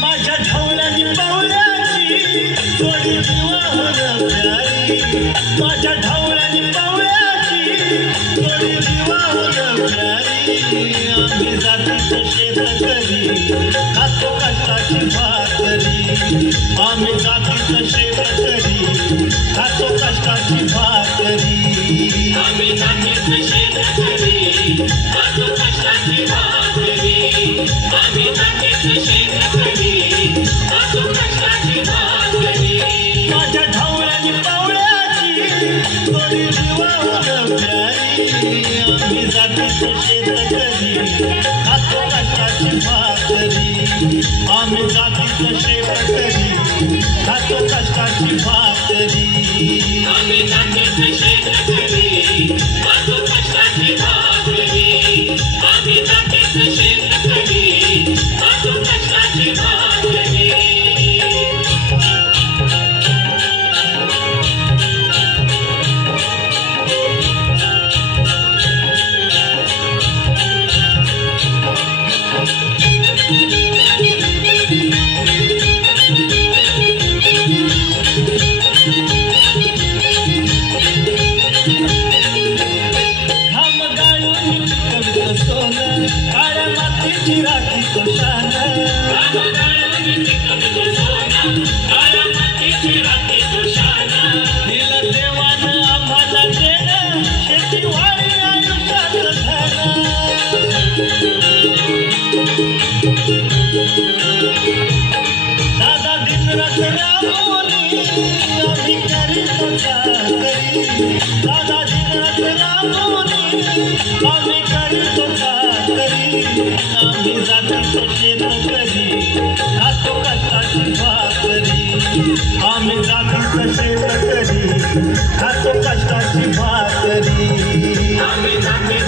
माझ्या ढवळ्यानी पावल्याची थोडी विवाहन प्यारी, माझ्या ढवळ्यानी पावल्याची थोडी विवाहन प्यारी. आम्ही जातीचं शेतकरी खातो कष्टाची भाकरी, आम्ही जातीचं शेतकरी खातो कष्टाची भाकरी. आम्ही जातीचं शेतकरी खातो कष्टाची भाकरी, आम्ही जातीचं शेतकरी खातो कष्टाची भाकरी. माझ्या ढवळ्यानी पावल्याची थोडी विवाहन प्यारी, आम्ही जातीचं शेतकरी खातो कष्टाची भाकरी, आम्ही जातीचं शेतकरी खातो कष्टाची भाकरी. आम्ही जातीचं शेतकरी खातो कष्टाची भाकरी, आम्ही जातीचं शेतकरी खातो कष्टाची भाकरी. घाम गाळून पिकवलं सोनं, काळ्या मातीची राखी तो शान. दिलं देवानं आम्हाला देणं, शेतीवाडी आयुष्याचं धन. दादा दिनरात राबवली आम्ही करीतो चाकरी, दादा दिनरात राबवली आम्ही करीतो चाकरी. आम्ही जातीचं शेतकरी खातो कष्टाची भाकरी, आम्ही जातीचं शेतकरी खातो कष्टाची भाकरी. आम्ही जातीचं